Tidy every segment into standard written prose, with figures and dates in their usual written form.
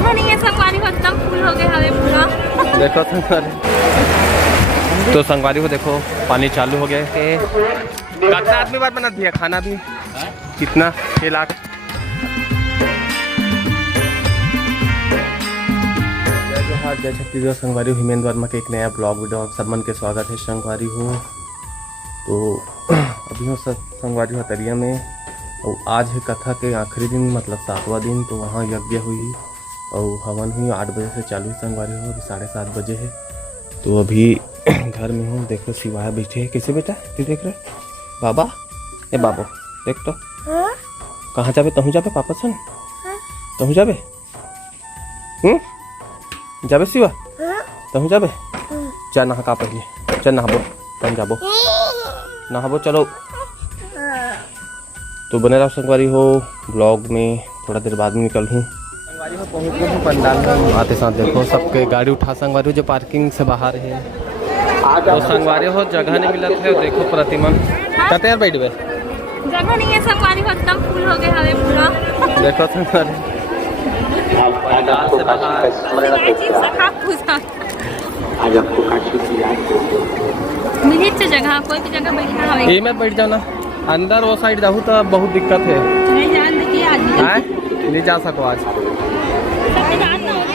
जगह नहीं है, संगवारी को एकदम फुल हो गए हवे पूरा। देखो संगवारी, तो संगवारी को देखो पानी चालू हो गया है। कितना आदमी बार बना दिया खाना भी, कितना 6 लाख। जय जोहार, जय छत्तीसगढ़। संगवारी हिमेंद्र वर्मा के एक नया ब्लॉग वीडियो आप सब मन के स्वागत है। संगवारी हो तो अभी हो सब संगवारी हो तरिया में, और आज है कथा के आखिरी दिन, मतलब 7वां दिन। तो वहाँ यज्ञ हुई और हवन हुई 8 बजे से चालू। संगवारी हो अभी 7:30 बजे है। तो अभी घर में हूँ। देखो शिवाय बैठे है। कैसे बेटा तू देख रहे बाबा? ए बाबू देख तो कहाँ जाबे? तहूँ जाबे पापा सन? तहूँ जाबे? जाबे शिवा? तहूँ जाबे? जा नहा का पहले, चल नहाबो, तुम जाबो नहाबो, चलो। तो बने रहो संगवारी हो ब्लॉग में, थोड़ा देर बाद में निकल हूँ। संगवारी हो पहुँच गए हूँ पंडाल में। आते साथ देखो सबके गाड़ी उठा। संगवारी हो जो पार्किंग से बाहर है, तो संगवारी हो जगह नहीं मिला थे। देखो प्रतिमा कहते हैं बैठ गए, जगह नहीं है, संगवारी को एकदम फुल हो गए हवे पूरा। देखो संगवारी पंडाल से बाहर। आज आपको काशी की याद मिली जगह, कोई भी जगह बैठना हवे। ये में बैठ जाना, अंदर वो साइड जाऊँ तो बहुत दिक्कत है। नहीं जान देखिए आज नहीं जा सको आज।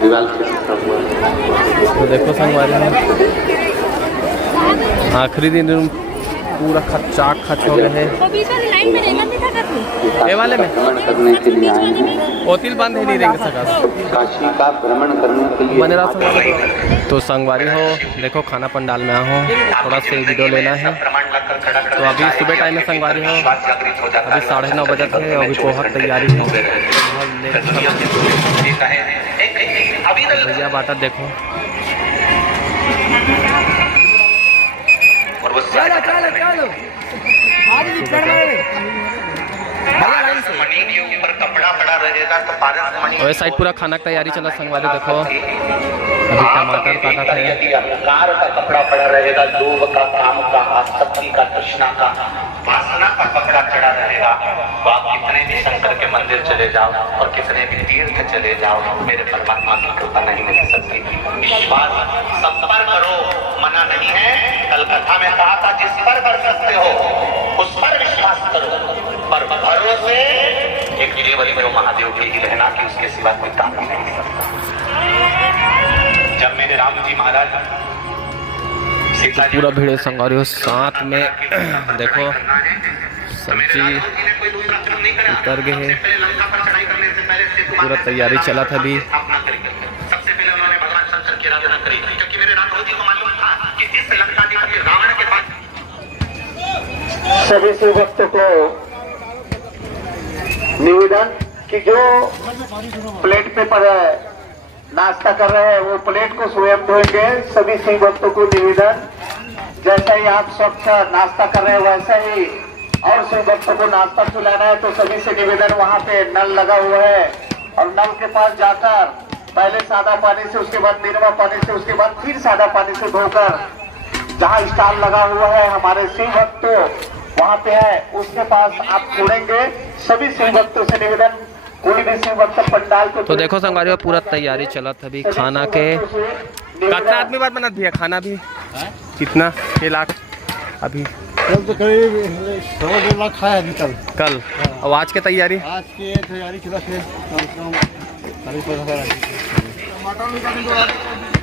दीवार से सटा हुआ तो देखो संगवारी आखिरी दिन पूरा खचाक खच हो गए है। लाइन में रहना नहीं था ये वाले में भ्रमण करने के लिए आए हैं। ओतिल बंद ही नहीं रहेंगे सका। काशी का भ्रमण करने के लिए बने रहा संगवारी। तो संगवारी हो देखो खाना पंडाल में आया हो, थोड़ा से वीडियो लेना है। तो अभी सुबह टाइम में संगवारी हो अभी 9:30 बजे थे। अभी पोहा की तैयारी है। भैया बाटा देखो मणि के ऊपर कपड़ा पड़ा रहेगा तो पारस मणि। और साइड पूरा खाना की तैयारी चला। संगवारी देखो अभी टमाटर काटा था। यदि अहंकार का कपड़ा पड़ा रहेगा, लोभ का, काम का, आसक्ति का, तृष्णा का, वासना का कपड़ा चढ़ा रहेगा, तो आप कितने भी शंकर के मंदिर चले जाओ और कितने भी तीर्थ चले जाओ, मेरे परमात्मा की कृपा नहीं मिल सकती। विश्वास सब पर करो, मना नहीं है। कल कथा में कहा था जिस पर कर सकते हो उस पर विश्वास करो, पर भरोसे एक केवल जो महादेव के ही रहना कि उसके सिवा कोई काम नहीं सकता। जब मेरे राम जी महाराज तो पूरा भीड़ संगवारी हो साथ में देखो सब्जी उतर गए है। पूरा तैयारी चला था अभी। सबसे पहले उन्होंने भगवान शंकर की आराधना करी, क्योंकि मेरे राम जी को मालूम था कि इस लंकाधिपति रावण के पास सभी शिव भक्तों को निवेदन कि जो प्लेट पे पर नाश्ता कर रहे हैं वो प्लेट को स्वयं धोएंगे। सभी शिव भक्तों को निवेदन, जैसा ही आप स्वच्छ नाश्ता कर रहे हैं वैसा ही और शिव भक्तों को नाश्ता खिलाना है। तो सभी से निवेदन, वहाँ पे नल लगा हुआ है और नल के पास जाकर पहले सादा पानी से, उसके बाद निर्मल पानी से, उसके बाद फिर सादा पानी से धोकर जहाँ स्टॉल लगा हुआ है हमारे शिव भक्तों वहाँ पे है, उसके पास आप छोड़ेंगे। सभी शिव भक्तों से निवेदन, कोई भी शिव भक्त पंडाल को। तो देखो संगवारी पूरा तैयारी चला था अभी खाना के। कितना आदमी बार बना दिया खाना भी, कितना 6 लाख अभी कल तो करीब 1.5 लाख खाया अभी कल। और आज की तैयारी चला थे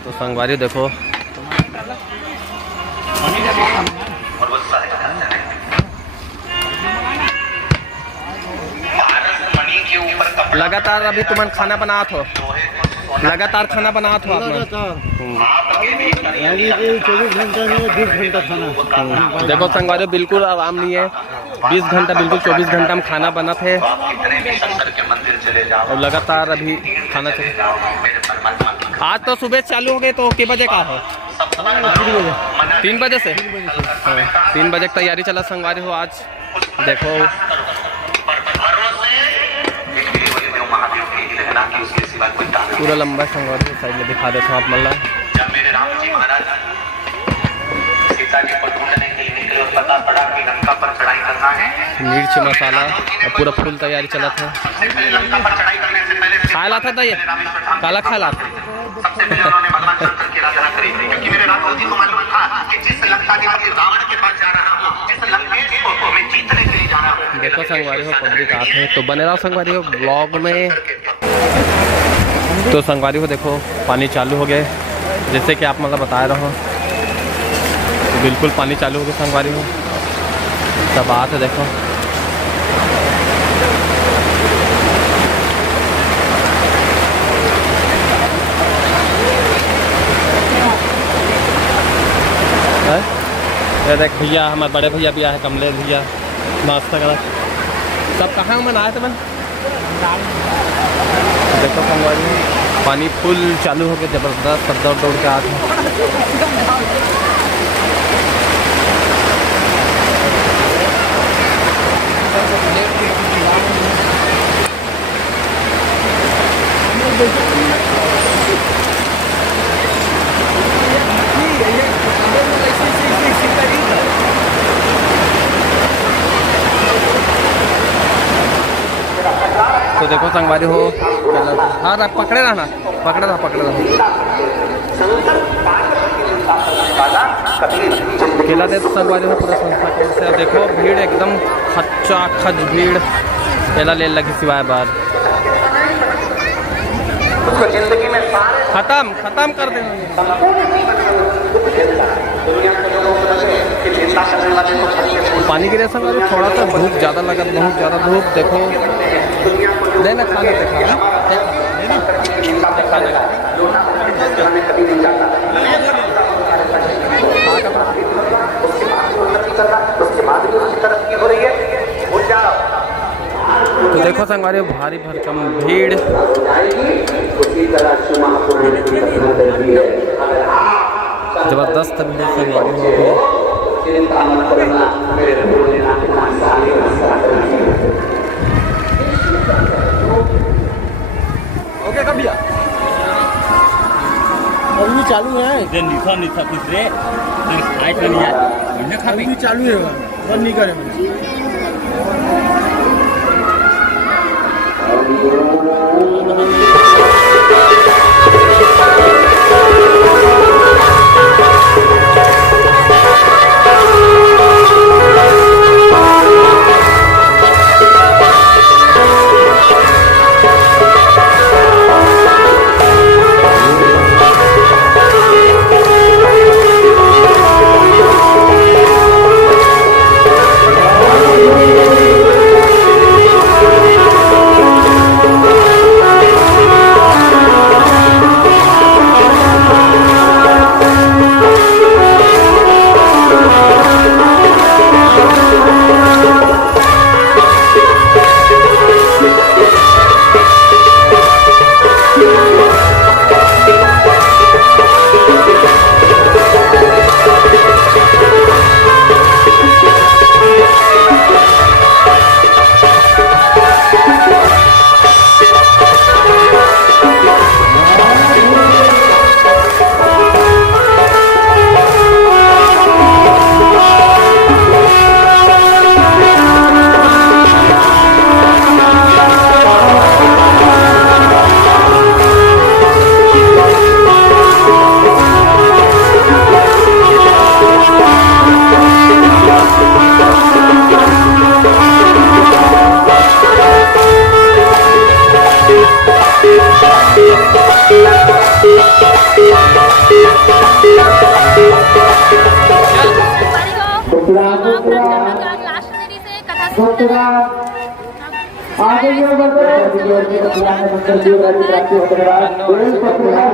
तो संगवारी देखो लगातार अभी तुम खाना बना थो, लगातार खाना बना थो आप लोग। 24 घंटा में 20 घंटा खाना। देखो संगवारी बिल्कुल आराम नहीं है, 20 घंटा बिल्कुल 24 घंटा में खाना बना थे और लगातार अभी खाना चल। आज तो सुबह चालू हो गए तो कितने बजे का है? 3 बजे से 3 बजे तैयारी चला संगवारी हो आज। देखो पूरा लंबा संगवारी साइड में दिखा देता हूँ आप मल्ला। जब मेरे राम जी महाराज पिताजी को ढूंढने के लिए निकले और पता पड़ा कि लंका पर चढ़ाई करना है। मिर्च मसाला और पूरा फुल तैयारी चला था। सबसे पहले लंका पर चढ़ाई करने से पहले खाला था ये काला खाला था। सबसे पहले उन्होंने भगवान शंकर की आराधना करी थी, क्योंकि मेरे राघव जी को मालूम था कि जिस लंकाधिपति रावण के पास जा रहा हूँ, जिस लंकेश को मैं जीतने के लिए जा रहा हूँ। देखो संगवारी हो पब्लिक आते हैं तो बने रहो संगवारी हो ब्लॉग में। तो संगवारी हो देखो पानी चालू हो गए, जैसे कि आप मतलब बता रहा हूँ तो बिल्कुल पानी चालू हो गया संगवारी हो। सब बात है देखो ये देख भैया हमारे बड़े भैया भी आए, कमले भैया नाश्ता करा। सब कहाँ में आए थे मन देखो संगवारी पानी फुल चालू हो गया जबरदस्त, सब दौड़ दौड़ के आते हैं। तो देखो संगवारी हो हाँ पकड़े रहना पकड़े रहा केला दे तो संगवारी हो पूरा संस्था के से देखो भीड़ एकदम खच्चा खच भीड़ केला ले लगी सिवाय बाद जिंदगी में खत्म कर देना। पानी गिरे संगवारी थोड़ा सा धूप ज़्यादा लगा, बहुत ज़्यादा धूप देखो देना खाने तो देखो संगवारी भारी भरकम भीड़। जबरदस्त भीड़ संगवारी हो गई। ओके कब भैया अभी चालू है, निशा कुछ रे अभी चालू है, बंद नहीं करे।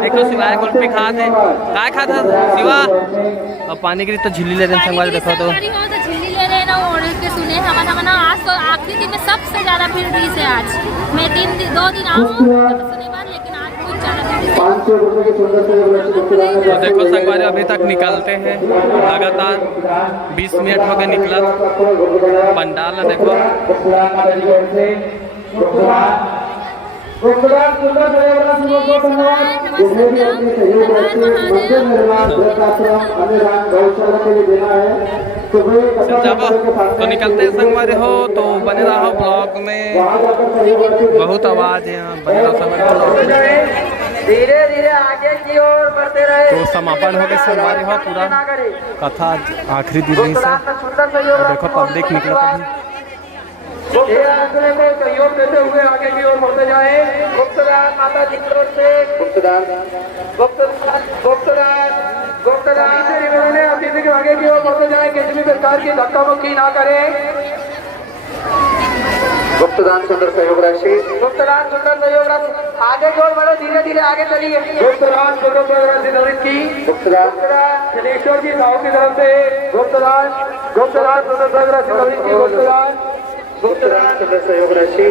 देखो सिवाय कुल्फी खा थे क्या खा था सिवा और पानी की तो झिल्ली ले रहे हैं संगवारी देखो तो झिल्ली ले रहे हैं ना और के सुने हम ना आज तो आखिरी दिन में सबसे ज्यादा भीड़ रही है। आज मैं 2 दिन आऊँ शनिवार, लेकिन आज बहुत ज्यादा तो देखो संगवारी अभी तक निकलते हैं लगातार 20 मिनट हो गए निकला पंडाल देखो गुप्तदान सुंदर पर्यावरण को धन्यवाद। जिसने भी अपने सहयोग से मंदिर निर्माण वृद्धाश्रम अनुदान गौशाला के लिए देना है। तो निकलते संगवारी हो तो बने रहा ब्लॉग में, बहुत आवाज है यहाँ, बने रहा संगवारी धीरे धीरे आगे की ओर बढ़ते रहे। तो समापन हो गए संगवारी हो, पूरा कथा आखिरी दिन से देखो पब्लिक निकला सहयोग देते हुए आगे की ओर बढ़ते जाए। गुप्तदान माता जी की ओर से गुप्तदान से निवेदन है, अतिथि के आगे की ओर बढ़ते जाए, किसी भी प्रकार की धक्का मुक्की ना करें। गुप्तदान सुंदर सहयोग राशि, गुप्तदान सुंदर सहयोग राशि, आगे की ओर बढ़ो, धीरे धीरे आगे चलिए। गुप्तदान सुंदर सहयोग राशि दलित की, गुप्तदान शनेश्वर जी साहू की तरफ से गुप्तदान सुंदर सहयोग राशि दलित की, गुप्तदान सुंदर सहयोग राशि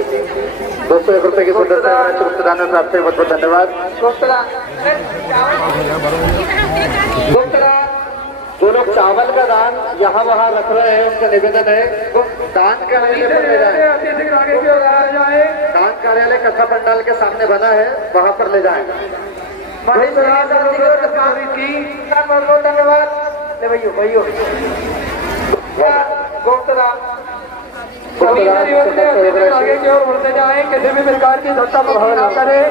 201 रुपए की सुंदर सहयोग राशि गुप्तदान में प्राप्त है। बहुत बहुत धन्यवाद। गुप्तदान जो लोग चावल का दान यहाँ वहाँ रख रहे हैं, उनका निवेदन है दान कार्यालय पर ले जाए। दान कार्यालय कथा पंडाल के सामने बना है, वहाँ पर ले जाए। धन्यवाद। आगे की ओर बढ़ते जाए, किसी भी प्रकार की धक्का मुक्की ना करें।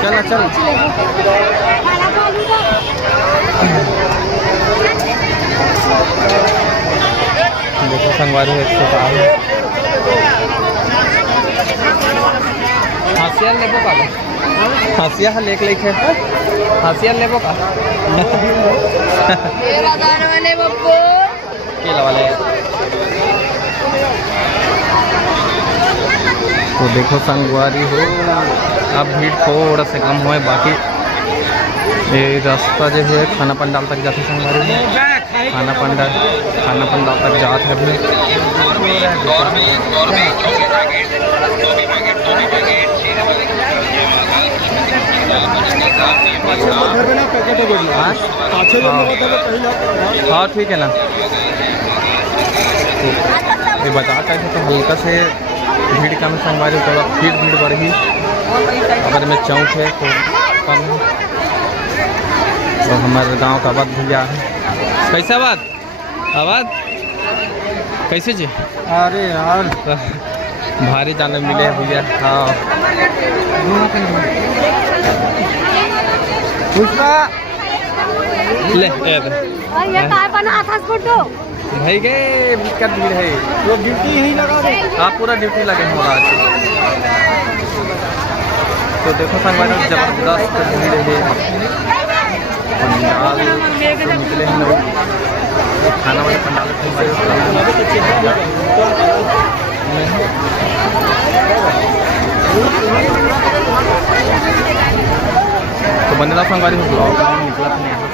चल देखो संगवारी 105 हासिया लेबो का, हासिया लेक लेके हासिया लेबो का केला वाले। तो देखो संगवारी हो, अब भीड़ थोड़ा से कम हुआ है, बाकी ये रास्ता जो है खाना पंडाल तक जाते संगवारी में, खाना पंडाल तक जात है अभी। हाँ ठीक है ना, ये बताता है तो हल्का से भीड़ कम संगवारी, थोड़ा फिर भीड़ बढ़ी, अगर में चौक है तो कम है। तो हमारे गांव का आबाद भैया है, कैसा आबाद कैसे जी? अरे यार भारी जाने मिले हैं भैया। हाँ पुष्पा ले ये काय बना था फोटो भाई गए दिक्कत भीड़ है, वो ड्यूटी यही लगा दे। हाँ पूरा ड्यूटी लगे हमारा आज। तो देखो संगवारी जबरदस्त भीड़ है, पंडाल तो निकले हैं लोग, खाना वाले पंडाल तो बने रहा संगवारी ब्लॉग निकला था।